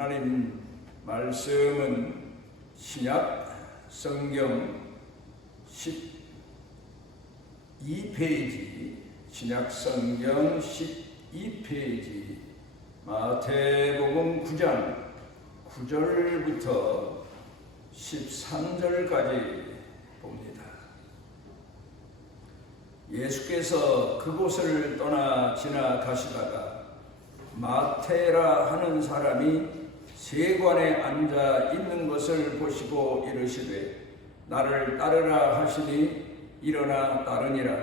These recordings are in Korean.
하나님 말씀은 신약 성경 12페이지, 신약 성경 12페이지, 마태복음 9장 9절부터 13절까지 봅니다. 예수께서 그곳을 떠나 지나가시다가 마태라 하는 사람이 세관에 앉아 있는 것을 보시고 이르시되 나를 따르라 하시니 일어나 따르니라.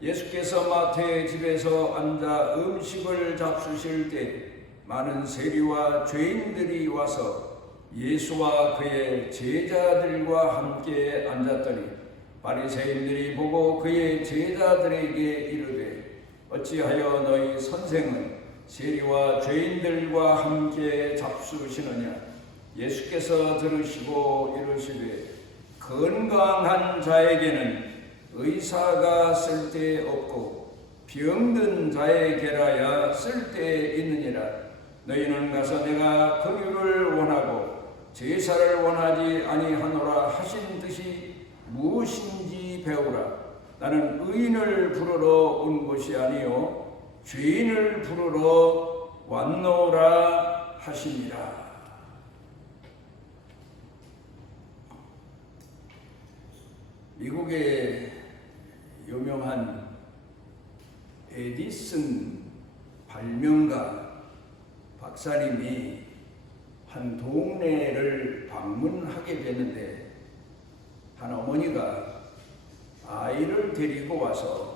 예수께서 마태의 집에서 앉아 음식을 잡수실 때 많은 세리와 죄인들이 와서 예수와 그의 제자들과 함께 앉았더니 바리새인들이 보고 그의 제자들에게 이르되 어찌하여 너희 선생은 세리와 죄인들과 함께 잡수시느냐. 예수께서 들으시고 이르시되 건강한 자에게는 의사가 쓸데없고 병든 자에게라야 쓸데있느니라. 너희는 가서 내가 긍휼을 원하고 제사를 원하지 아니하노라 하신 뜻이 무엇인지 배우라. 나는 의인을 부르러 온 것이 아니요 죄인을 부르러 왔노라 하시니라. 미국의 유명한 에디슨 발명가 박사님이 한 동네를 방문하게 되는데 한 어머니가 아이를 데리고 와서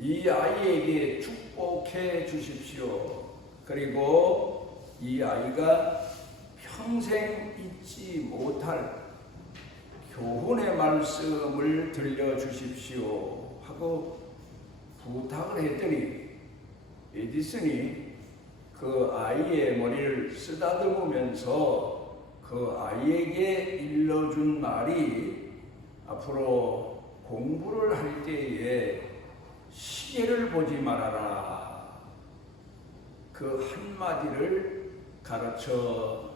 이 아이에게 축복해 주십시오. 그리고 이 아이가 평생 잊지 못할 교훈의 말씀을 들려주십시오 하고 부탁을 했더니 에디슨이 그 아이의 머리를 쓰다듬으면서 그 아이에게 일러준 말이 앞으로 공부를 할 때에 시계를 보지 말아라. 그 한마디를 가르쳐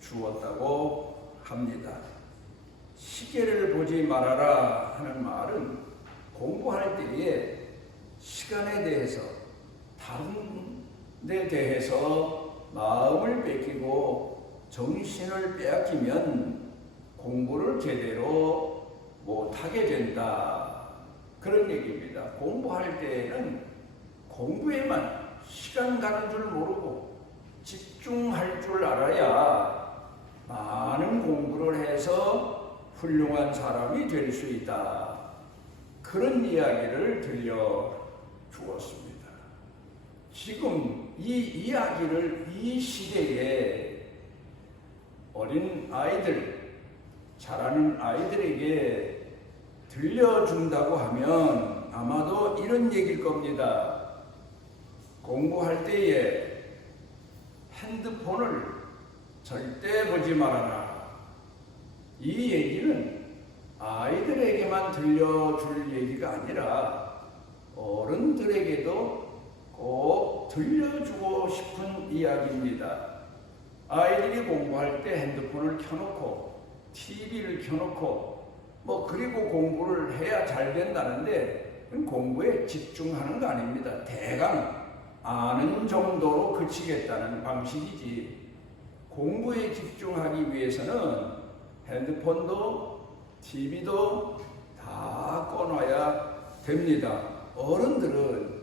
주었다고 합니다. 시계를 보지 말아라 하는 말은 공부할 때에 시간에 대해서 다른 데 대해서 마음을 뺏기고 정신을 빼앗기면 공부를 제대로 못하게 된다. 그런 얘기입니다. 공부할 때에는 공부에만 시간 가는 줄 모르고 집중할 줄 알아야 많은 공부를 해서 훌륭한 사람이 될 수 있다. 그런 이야기를 들려주었습니다. 지금 이 이야기를 이 시대에 어린 아이들, 자라는 아이들에게 들려준다고 하면 아마도 이런 얘기일 겁니다. 공부할 때에 핸드폰을 절대 보지 말아라. 이 얘기는 아이들에게만 들려줄 얘기가 아니라 어른들에게도 꼭 들려주고 싶은 이야기입니다. 아이들이 공부할 때 핸드폰을 켜놓고 TV를 켜놓고 그리고 공부를 해야 잘 된다는데 공부에 집중하는 거 아닙니다. 대강 아는 정도로 그치겠다는 방식이지. 공부에 집중하기 위해서는 핸드폰도 TV도 다 꺼놔야 됩니다. 어른들은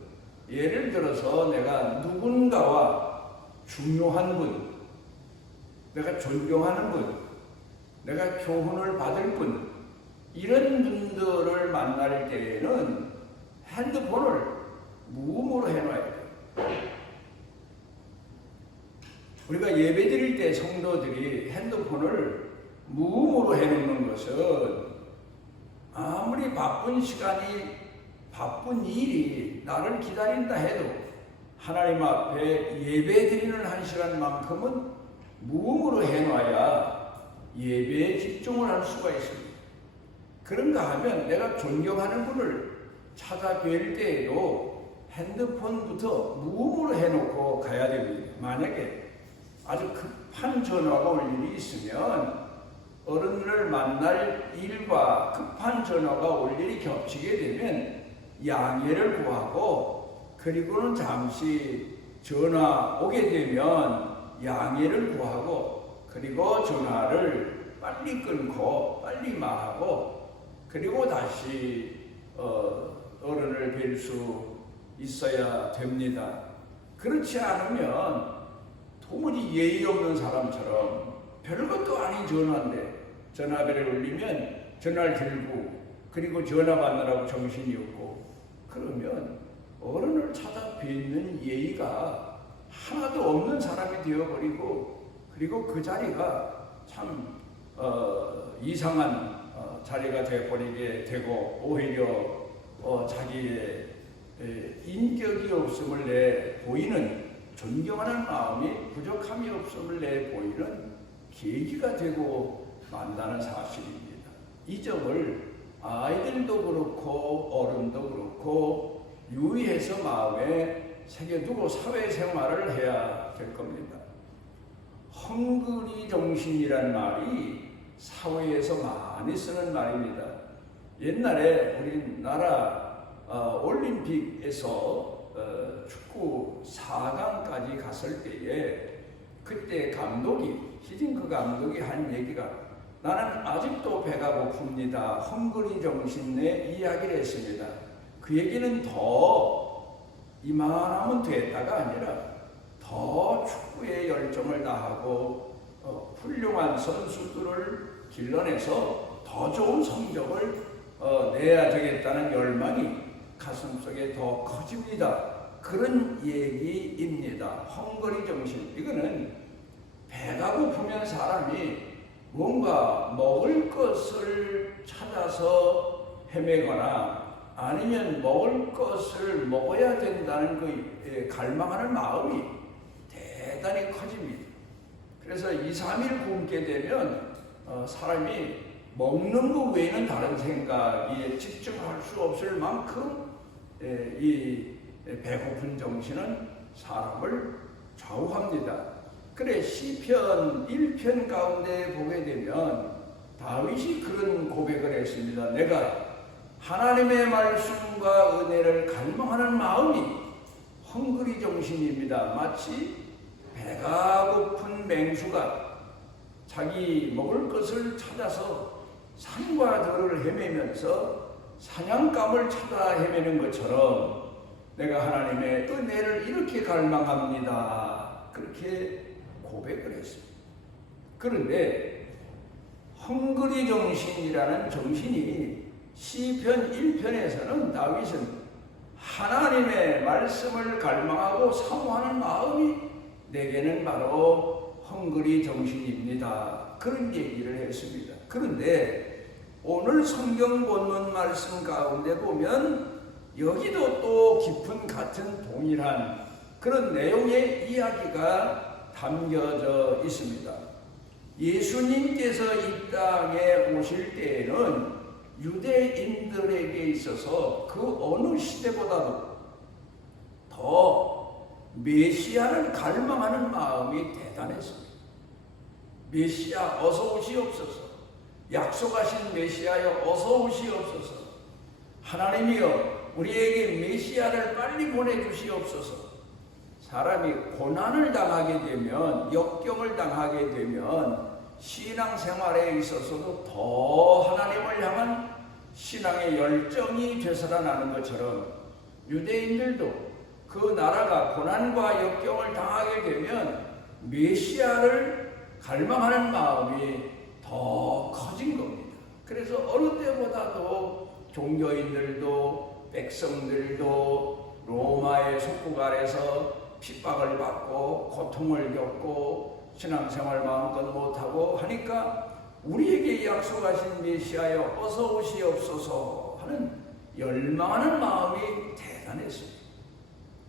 예를 들어서 내가 누군가와 중요한 분, 내가 존경하는 분, 내가 교훈을 받을 분, 이런 분들을 만날 때에는 핸드폰을 무음으로 해놔야 돼요. 우리가 예배 드릴 때 성도들이 핸드폰을 무음으로 해놓는 것은 아무리 바쁜 시간이, 바쁜 일이 나를 기다린다 해도 하나님 앞에 예배 드리는 한 시간만큼은 무음으로 해놔야 예배에 집중을 할 수가 있습니다. 그런가 하면 내가 존경하는 분을 찾아뵐 때에도 핸드폰부터 무음으로 해놓고 가야 됩니다. 만약에 아주 급한 전화가 올 일이 있으면 어른을 만날 일과 급한 전화가 올 일이 겹치게 되면 양해를 구하고, 그리고는 잠시 전화 오게 되면 양해를 구하고, 그리고 전화를 빨리 끊고 빨리 말하고, 그리고 다시 어른을 뵐 수 있어야 됩니다. 그렇지 않으면 도무지 예의 없는 사람처럼 별것도 아닌 전화인데 전화벨을 울리면 전화를 들고, 그리고 전화 받느라고 정신이 없고, 그러면 어른을 찾아 뵙는 예의가 하나도 없는 사람이 되어버리고, 그리고 그 자리가 참 이상한 자리가 되어버리게 되고, 오히려 자기의 인격이 없음을 내보이는, 존경하는 마음이 부족함이 없음을 내보이는 계기가 되고 만다는 사실입니다. 이 점을 아이들도 그렇고 어른도 그렇고 유의해서 마음에 새겨두고 사회생활을 해야 될 겁니다. 헝그리 정신이란 말이 사회에서 많이 쓰는 말입니다. 옛날에 우리나라 올림픽에서 축구 4강까지 갔을 때에 그때 히딩크 감독이 한 얘기가, 나는 아직도 배가 고픕니다. 헝그리 정신의 이야기를 했습니다. 그 얘기는 더 이만하면 됐다가 아니라 더 축구에 열정을 다하고 훌륭한 선수들을 길러내서 더 좋은 성적을 내야 되겠다는 열망이 가슴속에 더 커집니다. 그런 얘기입니다. 헝그리 정신. 이거는 배가 고프면 사람이 뭔가 먹을 것을 찾아서 헤매거나 아니면 먹을 것을 먹어야 된다는 그 갈망하는 마음이 대단히 커집니다. 그래서 2, 3일 굶게 되면 사람이 먹는 것 외에는 다른 생각에 집중할 수 없을 만큼 이 배고픈 정신은 사람을 좌우합니다. 그래, 시편 1편 가운데 보게 되면 다윗이 그런 고백을 했습니다. 내가 하나님의 말씀과 은혜를 갈망하는 마음이 헝그리 정신입니다. 마치 배가 고픈 맹수가 자기 먹을 것을 찾아서 산과 들을 헤매면서 사냥감을 찾아 헤매는 것처럼 내가 하나님의 은혜를 이렇게 갈망합니다. 그렇게 고백을 했습니다. 그런데 헝그리 정신이라는 정신이 시편 1편에서는 다윗은 하나님의 말씀을 갈망하고 사모하는 마음이 내게는 바로 헝그리 정신입니다. 그런 얘기를 했습니다. 그런데 오늘 성경 본문 말씀 가운데 보면 여기도 또 깊은 같은 동일한 그런 내용의 이야기가 담겨져 있습니다. 예수님께서 이 땅에 오실 때에는 유대인들에게 있어서 그 어느 시대보다도 더 메시아를 갈망하는 마음이 대단했습니다. 메시아 어서 오시옵소서. 약속하신 메시아여 어서 오시옵소서. 하나님이여 우리에게 메시아를 빨리 보내주시옵소서. 사람이 고난을 당하게 되면, 역경을 당하게 되면 신앙생활에 있어서도 더 하나님을 향한 신앙의 열정이 되살아나는 것처럼 유대인들도 그 나라가 고난과 역경을 당하게 되면 메시아를 갈망하는 마음이 더 커진 겁니다. 그래서 어느 때보다도 종교인들도 백성들도 로마의 속국 아래서 핍박을 받고 고통을 겪고 신앙생활 마음껏 못하고 하니까 우리에게 약속하신 메시아여 어서 오시옵소서 하는 열망하는 마음이 대단했습니다.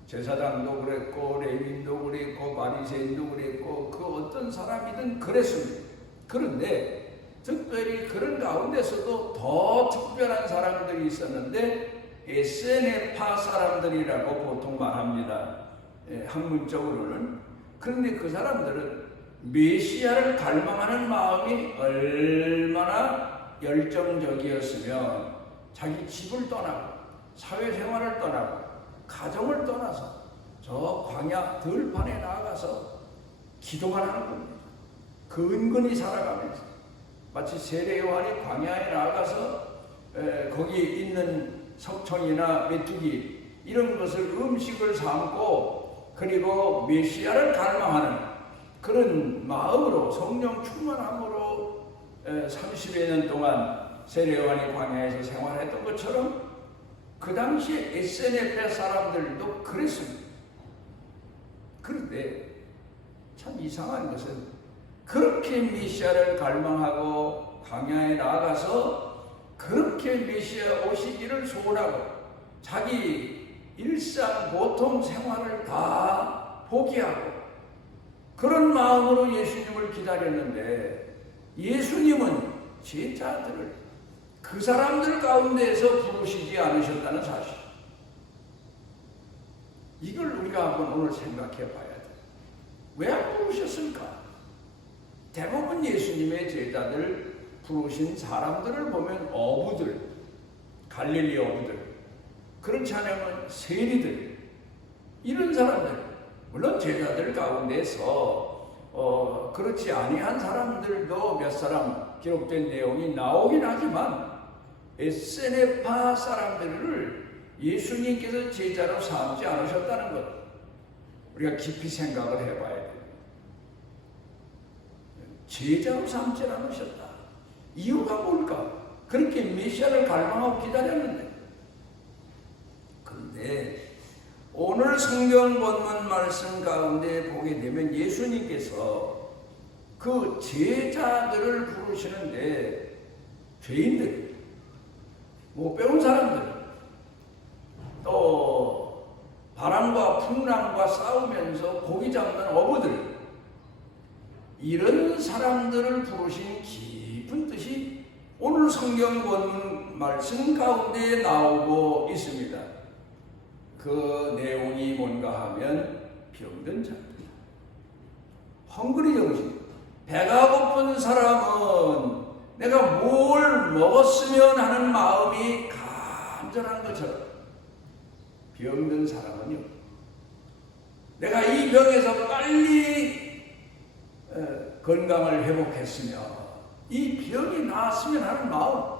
제사장도 그랬고 레위인도 그랬고 바리새인도 그랬고 그 어떤 사람이든 그랬습니다. 그런데 특별히 그런 가운데서도 더 특별한 사람들이 있었는데 에세네파 사람들이라고 보통 말합니다. 학문적으로는. 그런데 그 사람들은 메시아를 갈망하는 마음이 얼마나 열정적이었으면 자기 집을 떠나고 사회생활을 떠나고 가정을 떠나서 저 광야 들판에 나아가서 기도만 하는 겁니다. 근근히 살아가면서 마치 세례 요한이 광야에 나아가서 거기 있는 석청이나 메뚜기 이런 것을 음식을 삼고 그리고 메시아를 갈망하는 그런 마음으로 성령 충만함으로 30여 년 동안 세례 요한이 광야에서 생활했던 것처럼 그 당시에 에세네페 사람들도 그랬습니다. 그런데 참 이상한 것은 그렇게 메시아를 갈망하고 광야에 나아가서 그렇게 메시아 오시기를 소원하고 자기 일상 보통 생활을 다 포기하고 그런 마음으로 예수님을 기다렸는데 예수님은 제자들을 그 사람들 가운데에서 부르시지 않으셨다는 사실. 이걸 우리가 한번 오늘 생각해 봐야 돼. 왜 안 부르셨을까? 대부분 예수님의 제자들 부르신 사람들을 보면 어부들, 갈릴리 어부들, 그렇지 않으면 세리들, 이런 사람들, 물론 제자들 가운데서 그렇지 아니한 사람들도 몇 사람 기록된 내용이 나오긴 하지만 에세네파 사람들을 예수님께서 제자로 삼지 않으셨다는 것, 우리가 깊이 생각을 해봐야 돼요. 제자로 삼지 않으셨다. 이유가 뭘까? 그렇게 메시아를 갈망하고 기다렸는데. 그런데 오늘 성경 본문 말씀 가운데 보게 되면 예수님께서 그 제자들을 부르시는데 죄인들, 못 배운 사람들, 또 바람과 풍랑과 싸우면서 고기 잡는 어부들, 이런 사람들을 부르신 깊은 뜻이 오늘 성경 본문 말씀 가운데 나오고 있습니다. 그 내용이 뭔가 하면 병든 자들, 헝그리 정신, 배가 고픈 사람은 내가 뭘 먹었으면 하는 마음이 간절한 것처럼 병든 사람은요, 내가 이 병에서 빨리 건강을 회복했으며 이 병이 나았으면 하는 마음,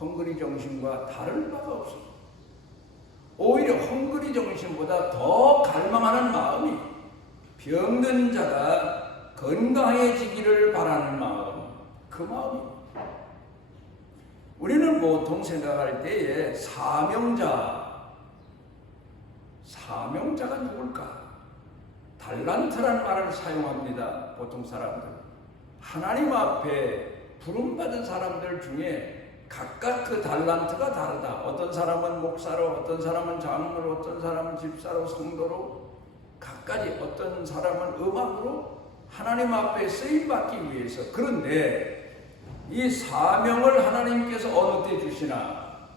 헝그리 정신과 다를 바가 없습니다. 오히려 헝그리 정신보다 더 갈망하는 마음이 병든 자가 건강해지기를 바라는 마음, 그 마음입니다. 우리는 보통 생각할 때에 사명자가 누굴까? 달란트라는 말을 사용합니다. 보통 사람들. 하나님 앞에 부름받은 사람들 중에 각각 그 달란트가 다르다. 어떤 사람은 목사로, 어떤 사람은 장로로, 어떤 사람은 집사로, 성도로, 각가지, 어떤 사람은 음악으로 하나님 앞에 쓰임받기 위해서. 그런데 이 사명을 하나님께서 어느 때 주시나?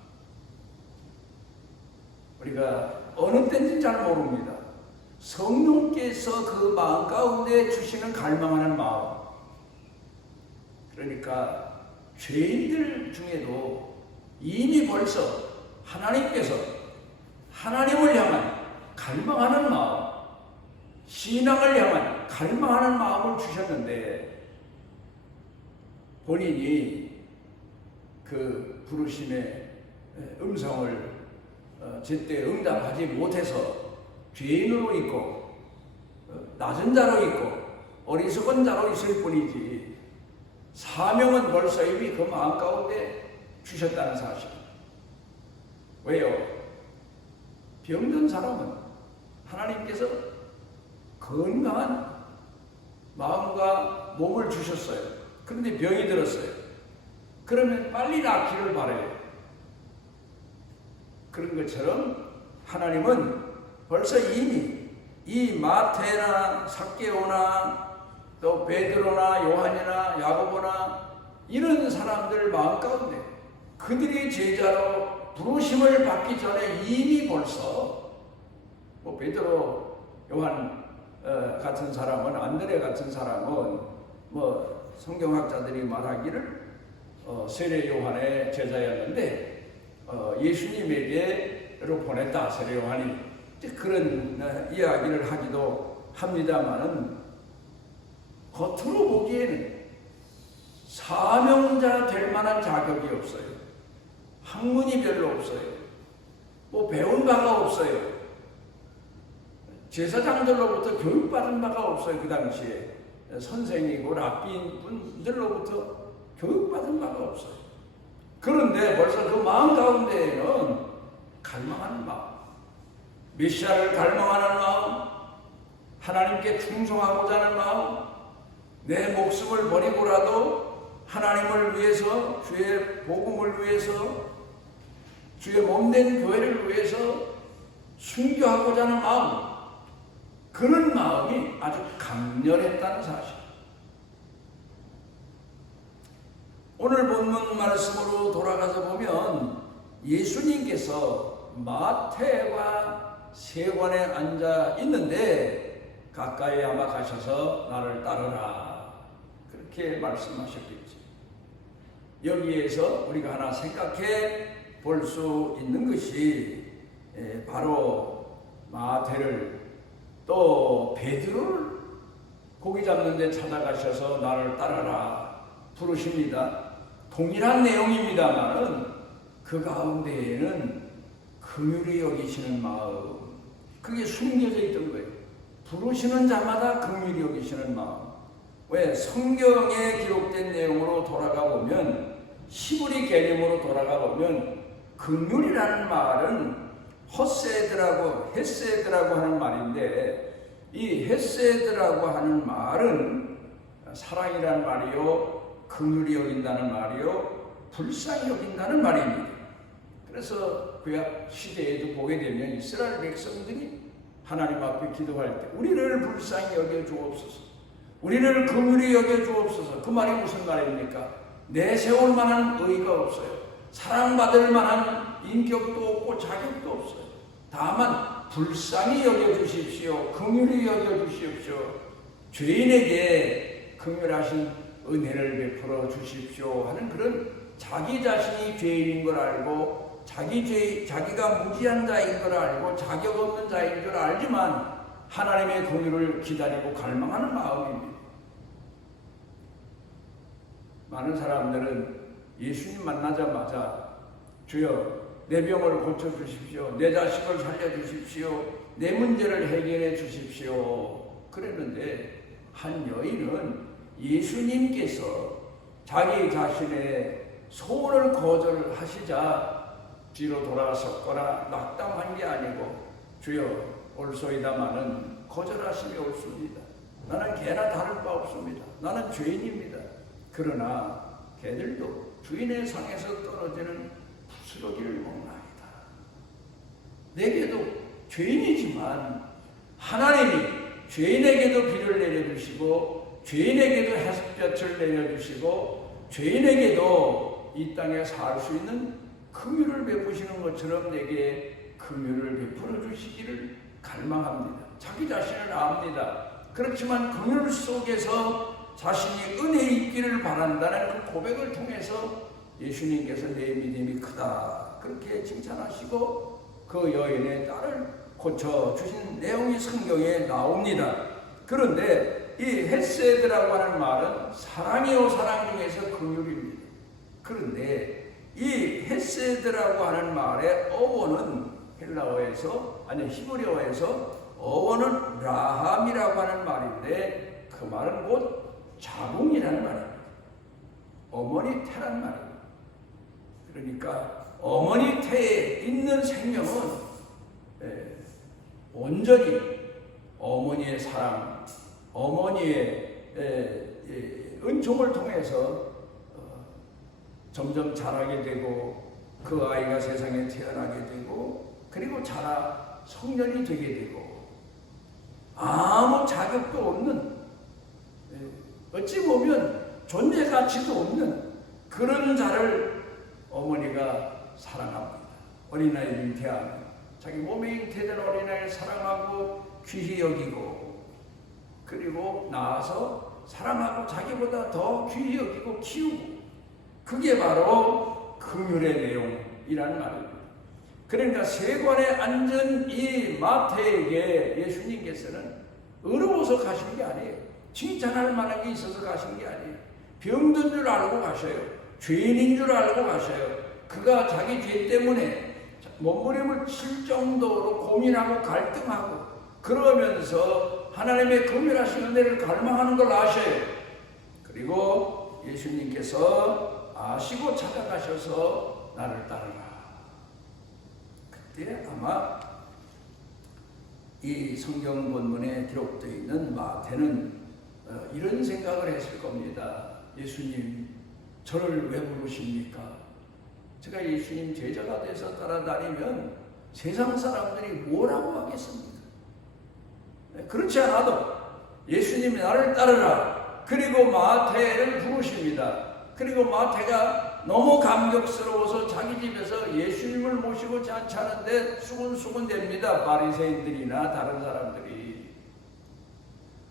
우리가 어느 때인지 잘 모릅니다. 성령께서 그 마음 가운데 주시는 갈망하는 마음. 그러니까 죄인들 중에도 이미 벌써 하나님께서 하나님을 향한 갈망하는 마음, 신앙을 향한 갈망하는 마음을 주셨는데 본인이 그 부르심의 음성을 제때 응답하지 못해서 죄인으로 있고 낮은 자로 있고 어리석은 자로 있을 뿐이지 사명은 벌써 이미 그 마음 가운데 주셨다는 사실. 왜요? 병든 사람은 하나님께서 건강한 마음과 몸을 주셨어요. 그런데 병이 들었어요. 그러면 빨리 낫기를 바라요. 그런 것처럼 하나님은 벌써 이미 이 마태나 삭개오나 또 베드로나 요한이나 야고보나 이런 사람들 마음 가운데 그들이 제자로 부르심을 받기 전에 이미 벌써 베드로, 요한 같은 사람은, 안드레 같은 사람은 뭐 성경학자들이 말하기를 세례 요한의 제자였는데 예수님에게로 보냈다, 세례 요한이. 그런 이야기를 하기도 합니다만은, 겉으로 보기에는 사명자 될 만한 자격이 없어요. 학문이 별로 없어요. 뭐 배운 바가 없어요. 제사장들로부터 교육받은 바가 없어요. 그 당시에 선생이고 랍비인 분들로부터 교육받은 바가 없어요. 그런데 벌써 그 마음 가운데에는 갈망하는 마음, 메시아를 갈망하는 마음, 하나님께 충성하고자 하는 마음, 내 목숨을 버리고라도 하나님을 위해서, 주의 복음을 위해서, 주의 몸된 교회를 위해서 순교하고자 하는 마음, 그런 마음이 아주 강렬했다는 사실. 오늘 본문 말씀으로 돌아가서 보면 예수님께서 마태와 세관에 앉아 있는데 가까이 아마 가셔서 나를 따르라, 그렇게 말씀하셨겠죠. 여기에서 우리가 하나 생각해 볼 수 있는 것이 바로 마태를, 또 베드로를 고기 잡는 데 찾아가셔서 나를 따라라 부르십니다. 동일한 내용입니다만 그 가운데에는 긍휼히 여기시는 마음, 그게 숨겨져 있던 거예요. 부르시는 자마다 긍휼히 여기시는 마음. 왜? 성경에 기록된 내용으로 돌아가 보면, 히브리 개념으로 돌아가 보면 긍휼이라는 말은 헤세드라고 하는 말인데, 이 헤세드라고 하는 말은 사랑이라는 말이요, 긍휼히 여긴다는 말이요, 불쌍히 여긴다는 말입니다. 그래서 구약 시대에도 보게 되면 이스라엘 백성들이 하나님 앞에 기도할 때 우리를 불쌍히 여겨 주옵소서, 우리를 긍휼히 여겨 주옵소서. 그 말이 무슨 말입니까? 내세울 만한 의의가 없어요. 사랑받을 만한 인격도 없고 자격도 없어요. 다만 불쌍히 여겨주십시오, 긍휼히 여겨주십시오, 죄인에게 긍휼하신 은혜를 베풀어 주십시오 하는 그런, 자기 자신이 죄인인 걸 알고 자기가 무지한 자인 걸 알고 자격 없는 자인 줄 알지만 하나님의 긍휼을 기다리고 갈망하는 마음입니다. 많은 사람들은 예수님 만나자마자 주여 내 병을 고쳐주십시오, 내 자식을 살려주십시오, 내 문제를 해결해 주십시오 그랬는데, 한 여인은 예수님께서 자기 자신의 소원을 거절하시자 뒤로 돌아섰거나 낙담한 게 아니고, 주여 올소이다마는 거절하심이 옳습니다. 나는 개나 다를 바 없습니다. 나는 죄인입니다. 그러나 개들도 주인의 상에서 떨어지는 부스러기를 먹나이다. 내게도 죄인이지만 하나님이 죄인에게도 비를 내려주시고, 죄인에게도 햇볕을 내려주시고, 죄인에게도 이 땅에 살 수 있는 긍휼을 베푸시는 것처럼 내게 긍휼을 베풀어 주시기를 갈망합니다. 자기 자신을 압니다. 그렇지만 긍휼 속에서 자신이 은혜 있기를 바란다는 그 고백을 통해서 예수님께서 내 믿음이 크다 그렇게 칭찬하시고 그 여인의 딸을 고쳐주신 내용이 성경에 나옵니다. 그런데 이 헤세드라고 하는 말은 사랑이요 사랑 중에서 긍휼입니다. 그런데 이 헤세드라고 하는 말의 어원은 헬라어에서, 아니 히브리어에서 어원은 라함이라고 하는 말인데, 그 말은 곧 자궁이라는 말입니다. 어머니 태란 말입니다. 그러니까 어머니 태에 있는 생명은 온전히 어머니의 사랑, 어머니의 은총을 통해서 점점 자라게 되고, 그 아이가 세상에 태어나게 되고, 그리고 자라 성년이 되게 되고, 아무 자격도 없는, 어찌 보면 존재 가치도 없는 그런 자를 어머니가 사랑합니다. 어린아이를 잉태하는, 자기 몸에 잉태된 어린아이를 사랑하고 귀히 여기고, 그리고 나아서 사랑하고 자기보다 더 귀히 여기고 키우고, 그게 바로 긍휼의 내용이라는 말입니다. 그러니까 세관에 앉은 이 마태에게 예수님께서는 어려워서 가신 게 아니에요. 칭찬할 만한 게 있어서 가신 게 아니에요. 병든 줄 알고 가셔요. 죄인인 줄 알고 가셔요. 그가 자기 죄 때문에 몸부림을 칠 정도로 고민하고 갈등하고 그러면서 하나님의 긍휼하신 은혜를 갈망하는 걸 아셔요. 그리고 예수님께서 아시고 찾아가셔서 나를 따르라. 그때 아마 이 성경 본문에 기록되어 있는 마태는 이런 생각을 했을 겁니다. 예수님, 저를 왜 부르십니까? 제가 예수님 제자가 돼서 따라다니면 세상 사람들이 뭐라고 하겠습니까? 그렇지 않아도 예수님이 나를 따르라. 그리고 마태를 부르십니다. 그리고 마태가 너무 감격스러워서 자기 집에서 예수님을 모시고 잔치하는데 수군수군 됩니다. 바리새인들이나 다른 사람들이.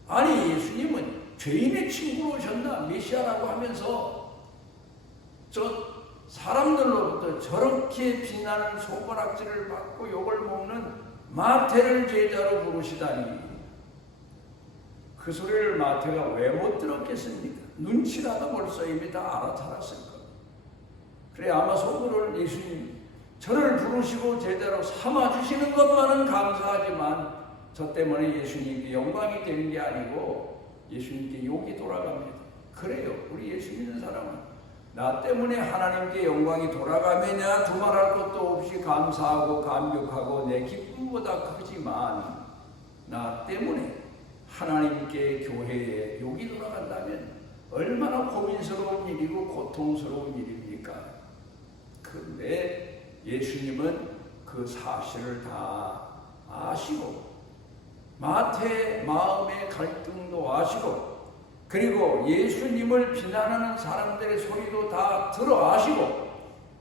아니, 예수님은 죄인의 친구로 오셨나? 메시아라고 하면서 저 사람들로부터 저렇게 비난을 손가락질을 받고 욕을 먹는 마태를 제자로 부르시다니, 그 소리를 마태가 왜 못 들었겠습니까? 눈치라도 벌써 이미 다 알아차렸을 겁니다. 그래 아마 속으로는 예수님 저를 부르시고 제자로 삼아주시는 것만은 감사하지만 저 때문에 예수님께 영광이 되는 게 아니고 예수님께 욕이 돌아갑니다. 그래요. 우리 예수 믿는 사람은 나 때문에 하나님께 영광이 돌아가면야 두말할 것도 없이 감사하고 감격하고 내 기쁨보다 크지만, 나 때문에 하나님께 교회에 욕이 돌아간다면 얼마나 고민스러운 일이고 고통스러운 일입니까? 그런데 예수님은 그 사실을 다 아시고 마태의 마음의 갈등도 아시고, 그리고 예수님을 비난하는 사람들의 소리도 다 들어 아시고,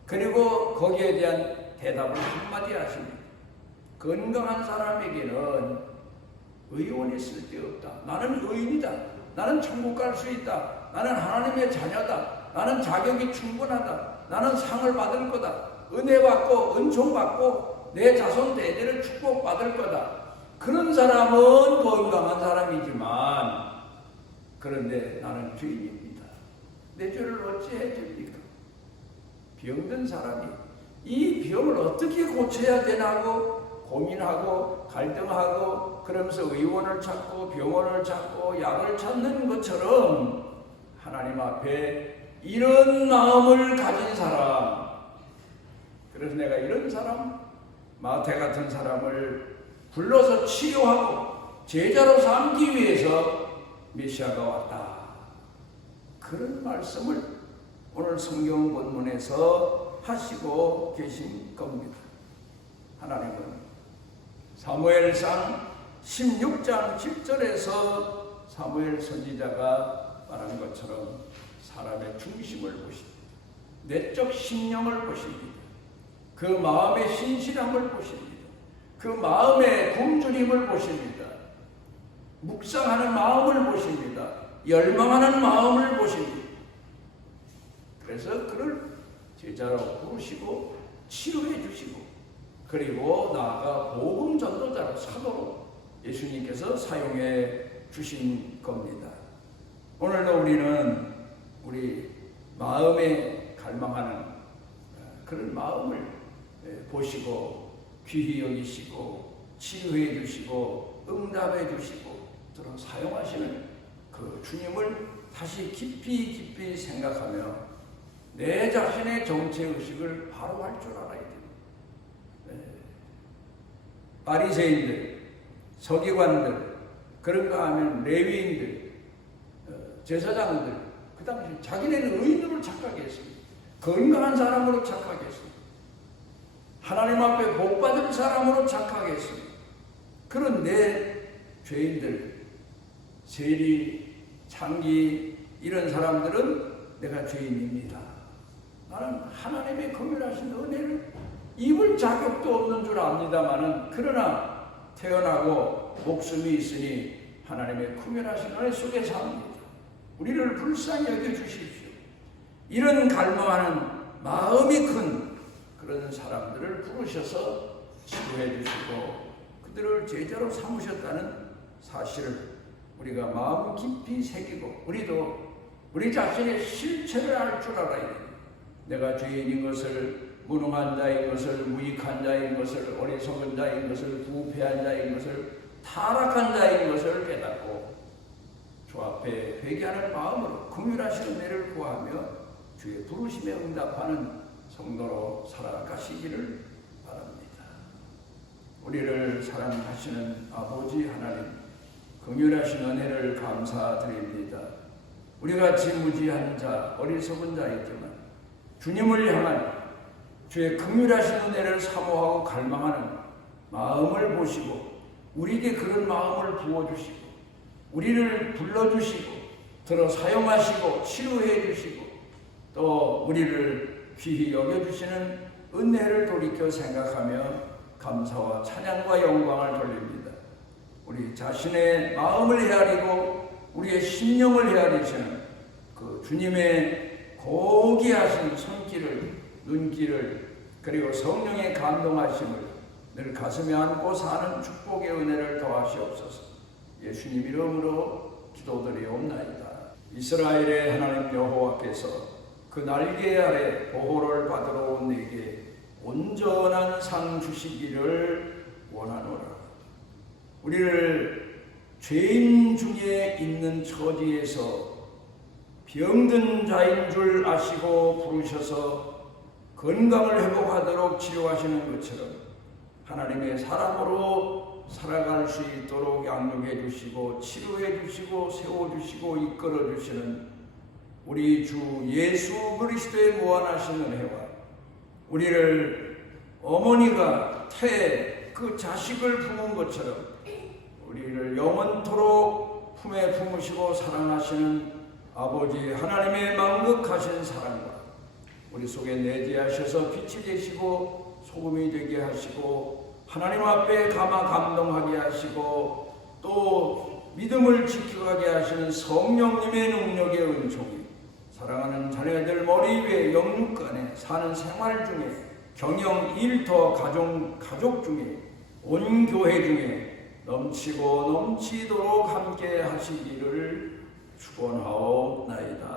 그리고 거기에 대한 대답을 한마디 하십니다. 건강한 사람에게는 의원이 쓸데없다. 나는 의인이다. 나는 천국 갈 수 있다. 나는 하나님의 자녀다. 나는 자격이 충분하다. 나는 상을 받을 거다. 은혜 받고 은총 받고 내 자손 대대를 축복받을 거다. 그런 사람은 건강한 사람이지만, 그런데 나는 죄인입니다. 내 죄를 어찌 해줍니까? 병든 사람이 이 병을 어떻게 고쳐야 되나고 고민하고 갈등하고 그러면서 의원을 찾고 병원을 찾고 약을 찾는 것처럼 하나님 앞에 이런 마음을 가진 사람, 그래서 내가 이런 사람, 마태 같은 사람을 불러서 치료하고 제자로 삼기 위해서 메시아가 왔다. 그런 말씀을 오늘 성경 본문에서 하시고 계신 겁니다. 하나님은 사무엘상 16장 10절에서 사무엘 선지자가 말한 것처럼 사람의 중심을 보십니다. 내적 심령을 보십니다. 그 마음의 신실함을 보십니다. 그 마음의 굶주림을 보십니다. 묵상하는 마음을 보십니다. 열망하는 마음을 보십니다. 그래서 그를 제자로 부르시고 치료해 주시고, 그리고 나아가 복음 전도자로 사도로 예수님께서 사용해 주신 겁니다. 오늘도 우리는 우리 마음에 갈망하는 그런 마음을 보시고 귀히 여기시고 치유해 주시고 응답해 주시고 저런 사용하시는 그 주님을 다시 깊이 생각하며 내 자신의 정체의식을 바로 할 줄 알아야 됩니다. 바리새인들, 서기관들, 그런가 하면 레위인들, 제사장들, 그 당시 자기네는 의인으로 착각했습니다. 건강한 사람으로 착각했습니다. 하나님 앞에 복받을 사람으로 착각했습니다. 그런데 죄인들, 세리, 창기 이런 사람들은 내가 죄인입니다. 나는 하나님의 긍휼하신 은혜를 입을 자격도 없는 줄 압니다마는, 그러나 태어나고 목숨이 있으니 하나님의 긍휼하신 은혜 속에 삽니다. 우리를 불쌍히 여겨주십시오. 이런 갈망하는 마음이 큰 그런 사람들을 부르셔서 치료해 주시고 그들을 제자로 삼으셨다는 사실을 우리가 마음 깊이 새기고 우리도 우리 자신의 실체를 알 줄 알아야 됩니다. 내가 죄인인 것을, 무능한 자인 것을, 무익한 자인 것을, 어리석은 자인 것을, 부패한 자인 것을, 타락한 자인 것을 깨닫고 주 앞에 회개하는 마음으로 긍휼하신 은혜를 구하며 주의 부르심에 응답하는 성도로 살아가시기를 바랍니다. 우리를 사랑하시는 아버지 하나님, 긍휼하신 은혜를 감사드립니다. 우리같이 무지한 자, 어리석은 자이지만 주님을 향한 주의 긍휼하신 은혜를 사모하고 갈망하는 마음을 보시고 우리에게 그런 마음을 부어주시고 우리를 불러주시고 들어 사용하시고 치료해 주시고 또 우리를 귀히 여겨주시는 은혜를 돌이켜 생각하며 감사와 찬양과 영광을 돌립니다. 우리 자신의 마음을 헤아리고 우리의 심령을 헤아리시는 그 주님의 고귀하신 손길을, 눈길을 그리고 성령의 감동하심을 늘 가슴에 안고 사는 축복의 은혜를 더하시옵소서. 예수님 이름으로 기도드리옵나이다. 이스라엘의 하나님 여호와께서 그 날개 아래 보호를 받으러 온 내게 온전한 상 주시기를 원하노라. 우리를 죄인 중에 있는 처지에서 병든 자인 줄 아시고 부르셔서 건강을 회복하도록 치료하시는 것처럼 하나님의 사람으로 살아갈 수 있도록 양육해 주시고 치료해 주시고 세워주시고 이끌어 주시는 우리 주 예수 그리스도의 무한하신 은혜와 우리를 어머니가 그 자식을 품은 것처럼 우리를 영원토록 품에 품으시고 사랑하시는 아버지 하나님의 만극하신 사랑과 우리 속에 내재하셔서 빛이 되시고 소금이 되게 하시고 하나님 앞에 감동하게 하시고 또 믿음을 지켜가게 하시는 성령님의 능력의 은총이 사랑하는 자녀들 머리 위에 영육간에 사는 생활 중에 경영, 일터, 가족 중에 온 교회 중에 넘치고 넘치도록 함께 하시기를 축원하옵나이다.